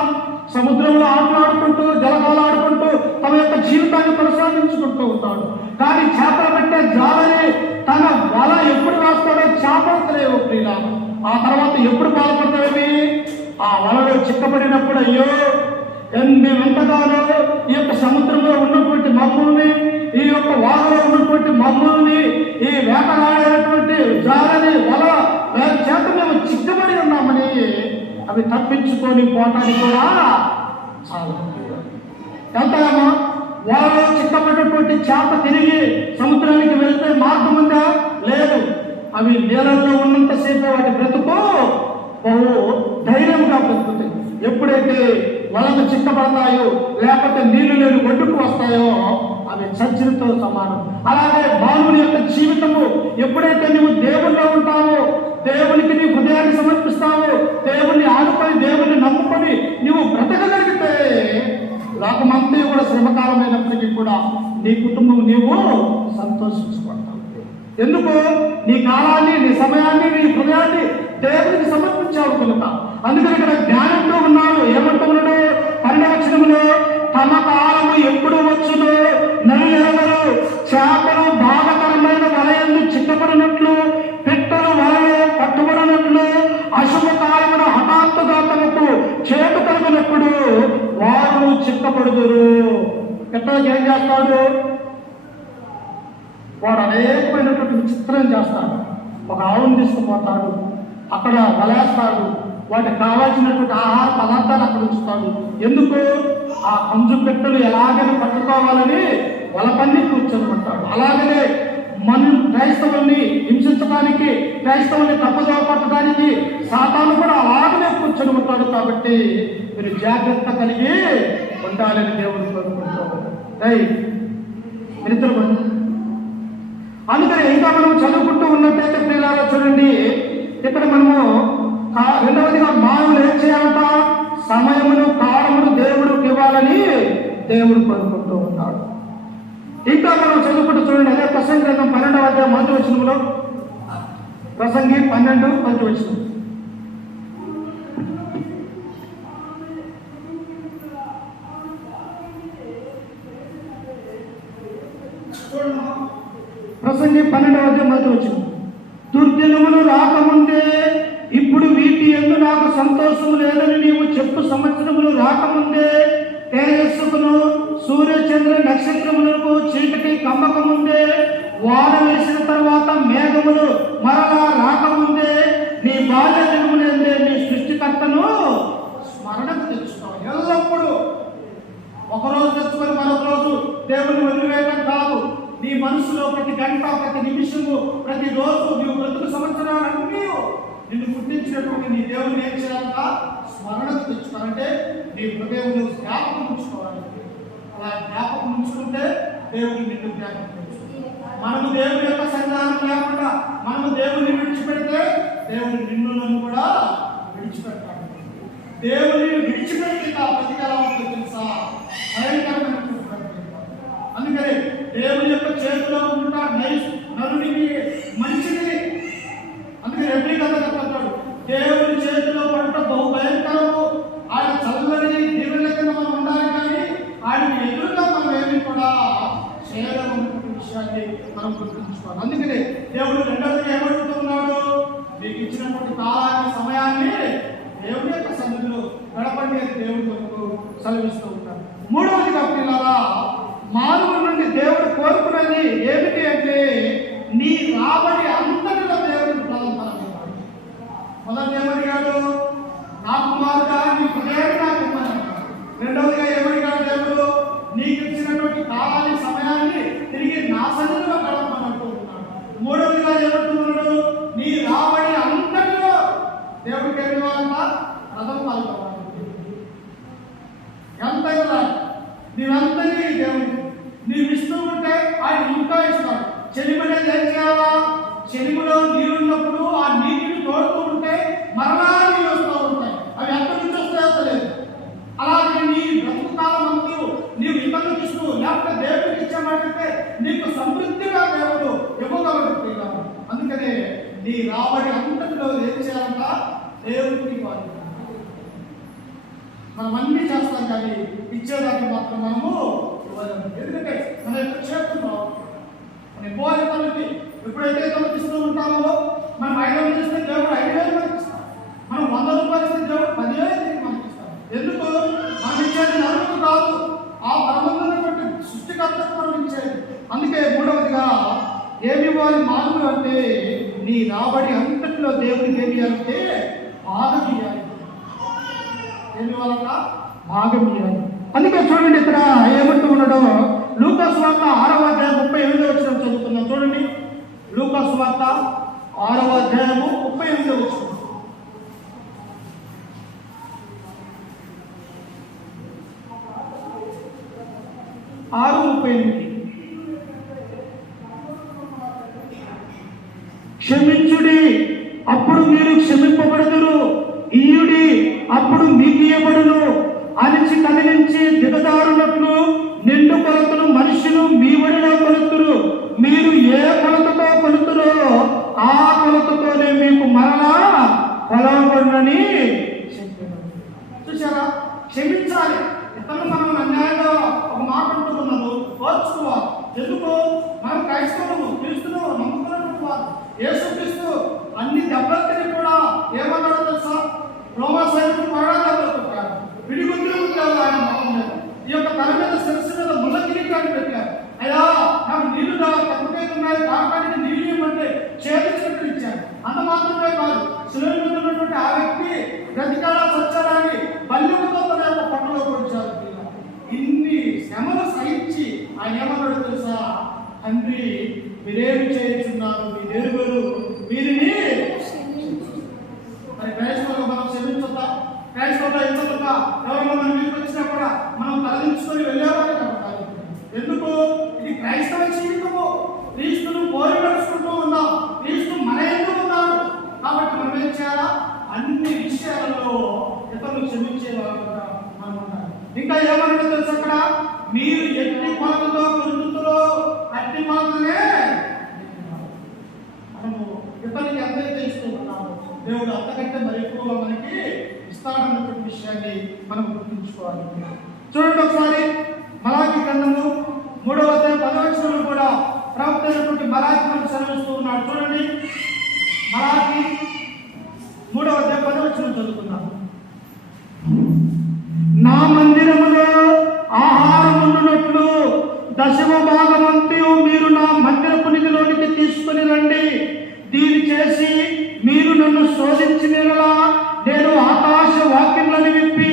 సముద్రంలో ఆటలాడుకుంటూ జలకాలు ఆడుకుంటూ తమ యొక్క జీవితాన్ని కొనసాగించుకుంటూ ఉంటాడు. కానీ చేపలు పెట్టే జాలని తన వల ఎప్పుడు వేస్తాడో చేపలు తెలియవు ప్రియులా. ఆ తర్వాత ఎప్పుడు బాధపడతాడని ఆ వలలో చిక్కబడినప్పుడు అయ్యో ఎన్ని వింతగానో ఈ యొక్క సముద్రంలో ఉన్నటువంటి మమ్ముల్ని, ఈ యొక్క వాగులో ఉన్నటువంటి మమ్ముల్ని, ఈ వేటగాడైనటువంటి జాలని వల చేత మేము చిక్కబడి ఉన్నామని అవి తప్పించుకొని పోవటానికి కూడా చాలు. ఎంతగానో వారిలో చిక్కబడినటువంటి చేప తిరిగి సముద్రానికి వెళ్తే మార్గం ఉందా? లేదు. అవి నీళ్ళల్లో ఉన్నంతసేపు వాటి బ్రతుకు బహు ధైర్యంగా బ్రతుకుతాయి. ఎప్పుడైతే వలకు చిక్కబడతాయో లేకపోతే నీళ్లు లేని ఒడ్డుకు వస్తాయో అవి చచ్చితో సమానం. అలాగే మానవుని యొక్క జీవితము ఎప్పుడైతే నువ్వు దేవుల్లో ఉంటావో, దేవునికి నీ హృదయాన్ని సమర్పిస్తావు, దేవుణ్ణి ఆనుకొని దేవుణ్ణి నమ్ముకొని నువ్వు బ్రతకగలిగితే లోకమంతా కూడా శ్రమకాలమైనప్పటికీ కూడా నీ కుటుంబం నీవు సంతోషించుకుంటావు. ఎందుకు? నీ కాలాన్ని, నీ సమయాన్ని, నీ హృదయాన్ని దేవునికి సమర్పించావు కనుక. అందుకని ఇక్కడ జ్ఞానంతో ఉన్నాడు. ఏమంటున్నాడు? 12వ వచనములో తమ కాలము ఎప్పుడు వచ్చునో నరులెరుగరు. చేపలు బాధకరమైన వలయందు చిక్కబడినట్లు, పిట్టలు వలలో పట్టుబడినట్లు, అశుభ కాలమున హఠాత్తుగా తమకు చేటు కలిగినప్పుడు వారు చిక్కబడుదురు. పిట్టలకి ఏం చేస్తాడు? వాడు అనేకమైనటువంటి విచిత్రం చేస్తాడు. ఒక ఆవును తీసుకుపోతాడు, అక్కడ వలేస్తాడు, వాటికి కావాల్సినటువంటి ఆహార పదార్థాలు అక్కడ ఉంచుతాడు. ఎందుకు? ఆ కంచు పెట్టెలు ఎలాగైనా పట్టుకోవాలని వలపన్ని కూర్చొనిమంటాడు. అలాగనే మన క్రైస్తవుల్ని హింసించడానికి, క్రైస్తవుల్ని తప్పుదోవ పట్టడానికి సాతాను కూడా అలాగనే కూర్చొని ఉంటాడు. కాబట్టి మీరు జాగ్రత్త కలిగి ఉండాలని దేవుడు కోరుకుంటాడు. అందుకని ఇంకా మనం చదువుకుంటూ ఉన్నట్టయితే పిల్లలు చూడండి, ఇక్కడ మనము రెండవదిగా మానవులు ఏం చేయాలంట? సమయమును కాలమును దేవుడికి ఇవ్వాలని దేవుడు కోరుకుంటూ ఉన్నాడు. ఇంకా మనం చదువుకుంటూ చూడండి, అదే ప్రసంగి గ్రంథం 12వ అధ్యాయం 1వ వచనంలో, ప్రసంగి 12:1 వచనం. ప్రసంగి 12వ అధ్యాయం 1వ వచనం. దుర్దినములు రాకముందే ఇప్పుడు వీటి యందు నాకు సంతోషము లేదని నీవు చెప్పు సంవత్సరములు రాకముందే, తేజస్సుకును సూర్యచంద్ర నక్షత్రములకు చీకటి కమ్మకముందే, వాన వేసిన తర్వాత మేఘములు మరలా రాకముందే, నీ బాల్య దినములందే నీ సృష్టికర్తను స్మరణకు తెచ్చుకోవాలి. ఎల్లప్పుడూ ఒకరోజు తెచ్చుకొని మరొక రోజు దేవుని వదిలివేయడం కాదు. నీ మనసులో ప్రతి గంట, ప్రతి నిమిషము, ప్రతి రోజు, నీవు బ్రతుకు సంవత్సరాలన్నీ నిన్ను గుర్తించినటువంటి నీ దేవుని ఏం చేయాలంట? స్మరణకు తెచ్చుకోవాలంటే నీ హృదయంలో జ్ఞాపకం ఉంచుకోవాలి. అలా జ్ఞాపకం ఉంచుకుంటే దేవుడు నిన్ను జ్ఞాపకం తెచ్చుకుంటాడు. మనము దేవుని యొక్క సన్నిధానం లేకుండా మనము దేవుని విడిచిపెడితే దేవుడు నిన్ను నన్ను కూడా విడిచిపెడతాడు. దేవుని విడిచిపెడితే ప్రతికారం తెలుసా? భయంకరమైన. అందుకని దేవుని యొక్క చేతిలో ఉంట నరునికి మంచిది. అందుకని ఎవ్రీ కథ చెప్తాడు, దేవుని చేతిలో పడుట బహు భయంకరము. ఆయన చల్లని దీవెన కింద మనం ఉండాలి, కానీ ఆయన ఎదురుగా మనం ఏమి కూడా చేయలేమన్నటువంటి విషయాన్ని మనం గుర్తుంచుకోవాలి. అందుకని దేవుడు రెండవదిగా ఏమడుగుతున్నాడు? మీకు ఇచ్చినటువంటి కాలాన్ని, సమయాన్ని దేవుని యొక్క సన్నిధిలో గడపండి అని దేవుడి కొరకు సెలవిస్తూ ఉంటాడు. మూడవదిగా పిల్లలా, మానవుల నుండి దేవుడు కోరుకున్నది ఏమిటి అంటే నీ రాబడి అంతటిలో దేవుడికి ప్రధానమైనది. మొదటి ఏమడిగాడు? నా కుమారుడా నీ హృదయాన్ని నాకు ఇమ్మని అన్నాడు. రెండవదిగా ఏమడిగాడు దేవుడు? నీకు ఇచ్చినటువంటి కాలాన్ని, సమయాన్ని తిరిగి నా సన్నిధిలో గడపమని అంటున్నాడు. మూడవదిగా ఏమంటున్నాడు? నీ రాబడి అంతటిలో దేవుడికి ఏమి కావాలంట? ప్రథమ పాల్గొవాలి. ఎంతైనా నీవంతని దేవుడికి నీవు ఇస్తూ ఉంటే ఆయన ఇంకా ఇస్తాడు. చెలిమనేది ఏం చేయాలా? చెలిములో నీరున్నప్పుడు ఆ నీటిని తోడుతూ ఉంటే మరలా నీళ్ళు వస్తూ ఉంటాయి. అవి ఎక్కడి నుంచి వస్తాయో తెలియదు. అలాగే నీ బ్రతుకు కాలం అంతా నీవు ఇతరులకు ఇస్తూ లేకపోతే దేవుడికి ఇచ్చామంటే నీకు సమృద్ధిగా దేవుడు ఇవ్వగలడు. అందుకనే నీ రాబడి అంతటిలో ఏం చేయాలంట? దేవుడికి వాడు. మనం అన్నీ చేస్తాం, కానీ ఇచ్చేదాన్ని మాత్రం మనము ఇవ్వలేము. ఎందుకంటే మన యొక్క చేతుల్లో మన పోలికలకి ఎప్పుడైతే తలపిస్తూ ఉంటామో, మనం 5,000 ఇస్తే దేవుడు 5,000 మనకి ఇస్తాం. మనం 100 రూపాయలు ఇస్తే దేవుడు 10,000 మనకి ఇస్తాం. ఎందుకు? మనం ఇచ్చేది నరులకు కాదు, ఆ పరమందున్నటువంటి సృష్టికర్తకు మనం ఇచ్చేది. అందుకే మూడవదిగా ఏమి ఇవ్వాలి మానవుడు అంటే నీ రాబడి అంతటిలో దేవుడికి ఏమి ఇవ్వాలంటే భాగం ఇవ్వాలి. ఏమి ఇవ్వాలన్నా? భాగం ఇవ్వాలి. అందుకే చూడండి ఇక్కడ ఏమంటూ ఉన్నాడో, లూకా సువార్త 6వ అధ్యాయం 38వ వచనం చదువుతున్నాం. చూడండి, లూకా సువార్త 6వ అధ్యాయము 38వ వచనం. క్షమించుడి అప్పుడు మీరు క్షమింపబడుదురు, ఇయ్యుడి అప్పుడు మీకు ఇయ్యబడును, అరిచి కదిలించి దిగజారునట్లు నిండు కొలతను మనుషులు మీ ఒడిలో కొలుతురు, మీరు ఏ కొలతతో కొలుతురో ఆ కొలతతోనే మీకు మరలా కొలవబడునని చెప్పారు. చూసారా? క్షమించాలి. ఇతరులు మనం అన్యాయంగా ఒక మాట అంటున్నారు, ఓర్చుకోవాలి. ఎందుకు? మనం క్రైస్తవులు, క్రీస్తును నమ్ముకున్నటువంటి వారు. యేసుక్రీస్తు అన్ని దెబ్బతిని కూడా ఏమన్నాడో తెలుసా? రోమా సైనికులు మరణాలు కొట్టారు, విడిగుందులు ఉంటారు ఆయన మొహం మీద. ఈ యొక్క తల మీద శిరస్సు మీద ముళ్ళ కిరీటాన్ని పెట్టారు. అయ్యా నాకు నీళ్లు తప్పుతున్నాయి, తాగడానికి నీళ్ళు ఇవ్వమంటే చేతిచ్చినట్టు ఇచ్చారు. అంత మాత్రమే కాదు, శిలువ మీద ఉన్నటువంటి ఆ వ్యక్తి బ్రతికాడా సచ్చాడని బల్లిముతో తన యొక్క పట్టులో పొడిచారు. ఇన్ని శ్రమలు సహించి ఆయన ఏమన్నాడు తెలుసా? తండ్రి మీరేమి చేయించున్నారు, మీ దేవుడు వీరిని. మరి క్రైస్తవులు మనం క్షమించుతా? క్రైస్తవులు ఎంతగా ఎవరైనా మనం మీకు వచ్చినా కూడా మనం తరలించుకొని వెళ్ళేవారు కాబట్టి. ఎందుకు? ఇది క్రైస్తవ జీవితము. క్రీస్తును పోలి నడుచుకుంటూ ఉన్నాం, క్రీస్తు మన ఎందుకు ఉన్నాడు. కాబట్టి మనం ఏం చేయాలా? అన్ని విషయాలలో ఇతరులు క్షమించేవారుగా మనం ఉండాలి. ఇంకా ఏమన్నా తెలుసు? అక్కడ మీరు ఎట్టి కొలతతో కొలుతులో అట్టి కొలతనే మనము ఇతరులకి ఎంతైతే ఇస్తూ ఉన్నాము, దేవుడు అంతకంటే మరి ఎక్కువగా మనకి ఇస్తాడన్నటువంటి విషయాన్ని మనం గుర్తుంచుకోవాలి. చూడండి ఒకసారి మలాకి గ్రంథము 3వ అధ్యాయం 10వ వచనంలో కూడా ప్రవక్త అయినటువంటి మలాకి మనకు సెలవిస్తూ ఉన్నాడు. చూడండి, మలాకి 3వ అధ్యాయం 10వ వచనం చదువుకుందాం. నా మందిరములో ఆహారం ఉండునట్లు 10వ భాగమంతయు మీరు నా మందిరపు నిధిలోనికి తీసుకుని రండి. దీన్ని చేసి మీరు నన్ను శోధించినలా నేను ఆకాశ వాక్యములను విప్పి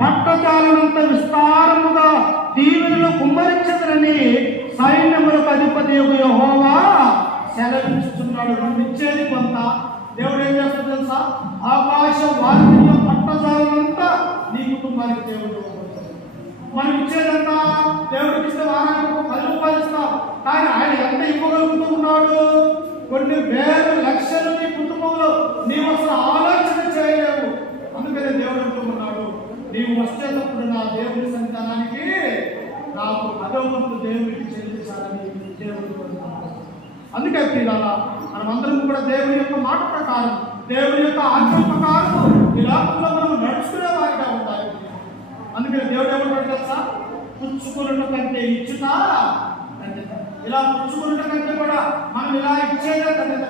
పట్టజాలనంత విస్తారముగా దీవెనలు కుమ్మరించదనని సైన్యములకు అధిపతి దేవుడు ఏం చేస్తాడు తెలుసా? ఆకాశ వాక్యంలో పట్టజాలంతా నీ కుటుంబానికి దేవుడు మనం ఇచ్చేదంతా దేవుడికి ఇస్తే వారానికి 10 రూపాయలు ఇస్తాం, కానీ ఆయన ఎంత ఇవ్వగలుగుతూ ఉన్నాడు? కొన్ని వేల లక్షలు నీ కుటుంబంలో నీవు అసలు ఆలోచన చేయలేవు. అందుకనే దేవుడు అంటూ ఉన్నాడు, నీవు వచ్చేటప్పుడు నా దేవుడి సంతానానికి నాకు 10వ వంతు దేవుడికి చెల్లించాలని దేవుడు. అందుకే పిల్లల మనమందరం కూడా దేవుని యొక్క మాట ప్రకారం, దేవుని యొక్క ఆజ్ఞ ప్రకారం ఈ లోకంలో మనం నడుచుకునే వారిగా ఉండాలి. అందుకని దేవుడు ఏమంటాడు తెలుసా? పుచ్చుకున్నట్టు కంటే ఇచ్చుతా ధన్యత. ఇలా పుచ్చుకున్నట్టు కంటే కూడా మనం ఇలా ఇచ్చేదే ధన్యత.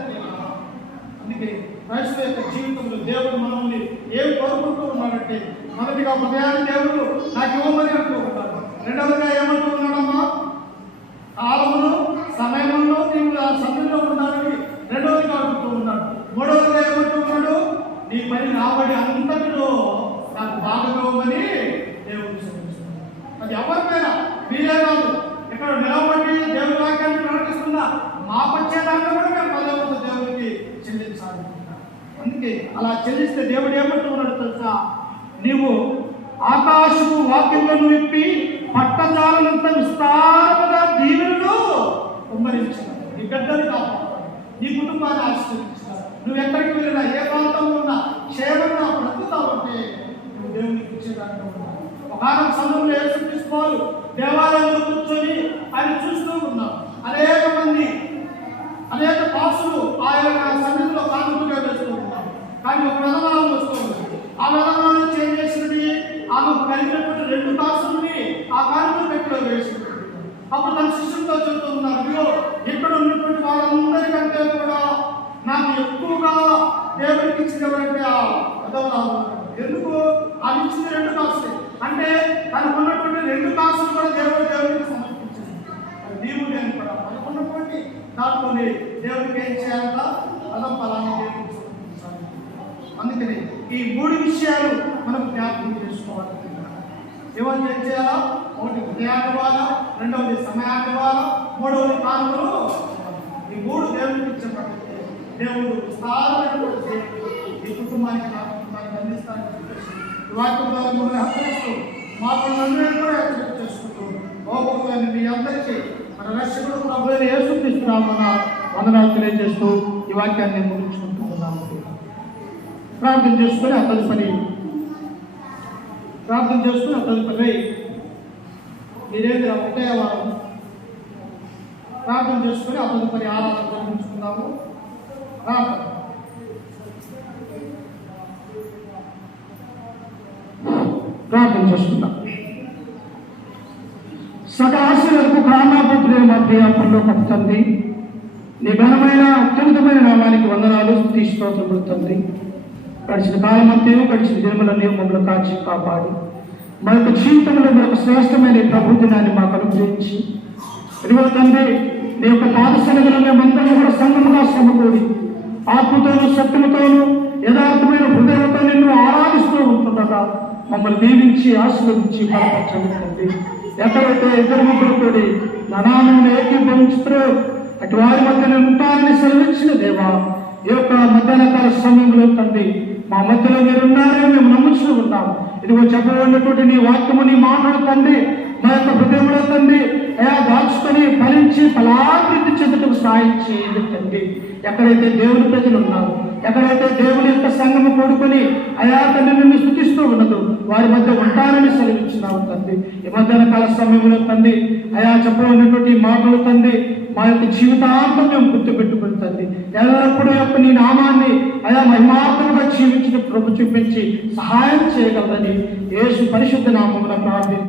అందుకే క్రైస్తవ యొక్క జీవితంలో దేవుడు మనల్ని ఏం కోరుకుంటూ ఉన్నాడంటే, మొదటిగా ఉదయాన్ని దేవుడు నాకు ఇవ్వమని అంటూ ఉంటాడు. రెండవదిగా ఏమంటూ ఉన్నాడమ్మా? కాలమును సమయంలో నీవు ఆ సమయంలో ఉండాలని రెండవదిగా అంటూ ఉన్నాడు. మూడవదిగా ఏమంటూ ఉన్నాడు? నీ పని రాబడి అంతటిలో నాకు భాగమని దేవుడు శ్రమిస్తున్నాడు. అది ఎవరికైనా మీరే కాదు, ఇక్కడ నిలబడి దేవుడి వాక్యాన్ని ప్రకటిస్తున్నా మాకొచ్చే దాంట్లో కూడా మేము 10వ వంతు దేవుడికి చెల్లించాలి. అందుకే అలా చెల్లిస్తే దేవుడు ఏమంటూ ఉన్నాడు తెలుసా? నీవు ఆకాశము వాక్యంలో విప్పి పట్టజాలంత విస్తారముగా దీవెనలు కుమ్మరించాడు. నీ బిడ్డలు కాపాడుతాడు, నీ కుటుంబాన్ని ఆశీర్వదించాడు. నువ్వు ఎక్కడికి వెళ్ళినా, ఏ ప్రాంతంలో ఉన్నా క్షేమంగా బ్రతుకుతావంటే నువ్వు దేవునికి ఇచ్చేదాంట్లో ఉన్నావు. ఒకనొక సమయంలో యేసుక్రీస్తు వారు దేవాలయంలో కూర్చొని ఆయన చూస్తూ ఉన్నారు. అనేక మంది అనేక దాసులు ఆయన సన్నిధిలో కానుకగా వేస్తూ ఉన్నారు. కానీ ఒక విధవారం వస్తూ ఉంది. ఆ విధవారం చేంజ్ చేసినది ఆమెకు కలిగినటువంటి 2 దాసుల్ని ఆ కానుక పెట్టిలో వేసింది. అప్పుడు తన శిష్యులతో చెప్తూ ఉన్నారు, మీరు ఇక్కడ ఉన్నటువంటి వాళ్ళందరికంటే కూడా నాకు ఎక్కువగా దేవుడికి ఇచ్చింది ఎవరంటే ఆ విధవరాలు. ఎందుకు? అది ఇచ్చింది 2 కాసులే. అంటే తనకు ఉన్నటువంటి 2 కాసులు కూడా దేవుడికి సమర్పించింది. నీవు నేను కూడా మనకున్నటువంటి దాంట్లోనే దేవుడికి ఏం చేయాలంట? అదం ఫలాన్ని దేవుడికి సమర్పించాలి. అందుకని ఈ 3 విషయాలు మనం జ్ఞాపకం చేసుకోవాలి. ఏమని ఏం చేయాలా? ఒకటి హృదయాన్ని ఇవ్వాలా, రెండవది సమయాన్ని ఇవ్వాలా, మూడవది కానుకలు. ఈ 3 దేవుడికి ఇచ్చినప్పటికీ దేవుడు విస్తారమైనటువంటి ఈ కుటుంబానికి నా కుటుంబానికి అందిస్తానని చెప్పేసి ఈ వాక్యం ద్వారా మిమ్మల్ని హెచ్చరిస్తూ మాటలను కూడా హెచ్చరిక చేసుకుంటూ ఓపకులైన మీ అందరికీ మన రక్షకుడు ప్రభువైన యేసుక్రీస్తు నామమున వందనాలు తెలియజేస్తూ ఈ వాక్యాన్ని ముగించుకుంటూ ఉన్నాము. ప్రార్థన చేసుకుని ఆ తదుపరి మీరేది ఒకటే వారం ప్రార్థన చేసుకుని ఆ తదుపరి ఆరాధన జరిపించుకుందాము. ప్రార్థన చేసుకుందాం. సకలాశలకు కారణాపుత్రుల మధ్య పరలోకపు తండ్రి, నీ ఘనమైన అత్యున్నతమైన నామానికి వందనాలు, స్తుతి స్తోత్రములు తండ్రి. గడిచిన కాలమంతయు గడిచిన దినములన్నీ మమ్మల్ని కాచి కాపాడి మరొక జీవితంలో మరొక శ్రేష్టమైన ప్రభు దినాన్ని మాకు అనుగ్రహించి, ఇదిగో తండ్రి నీ యొక్క పాదసన్నిధిలో మేమందరం కూడా సంఘముగా సమకూడి ఆత్మతోనూ సత్యముతోనూ యథార్థమైన హృదయంతో నిన్ను ఆరాధిస్తూ ఉంటుండగా మమ్మల్ని దీవించి ఆశీర్వదించి బలపరచండి తండ్రి. ఎక్కడైతే 2-3 కూడి నా నామమున ఏకీభవించుతారో అటు వారి మధ్య ఉంటారని సెలవిచ్చిన దేవా, ఈ యొక్క మధ్యాహ్నకాల సమయంలో తండ్రి మా మధ్యలో మీరు ఉన్నారని మేము నమ్ముతూ ఉన్నాము. ఇదిగో చెప్పబడినటువంటి నీ వాక్యము, నీ మాటలు తండ్రి మా యొక్క హృదయంలో తండ్రి దాచుకొని ఫలించి ఫలాభివృద్ధి చెందుటకు సాయం చేయండి తండ్రి. ఎక్కడైతే దేవుని ప్రజలు ఉన్నారు, ఎక్కడైతే దేవుని యొక్క సంఘము కూడుకొని తండ్రి నిన్ను స్తుతిస్తూ ఉన్నదో వారి మధ్య ఉంటారని సెలవిచ్చినావు తండ్రి. ఈ మధ్యాహ్న కాల సమయంలో తండ్రి చెప్పబడినటువంటి మాటలు తండ్రి మా యొక్క జీవితాంతం మేము గుర్తుపెట్టుకుని తండ్రి ఎల్లప్పుడూ యొక్క నీ నామాన్ని మహిమార్థముగా జీవించిన ప్రభు చూపించి సహాయం చేయగలరని యేసు పరిశుద్ధ నామమున ప్రార్థించి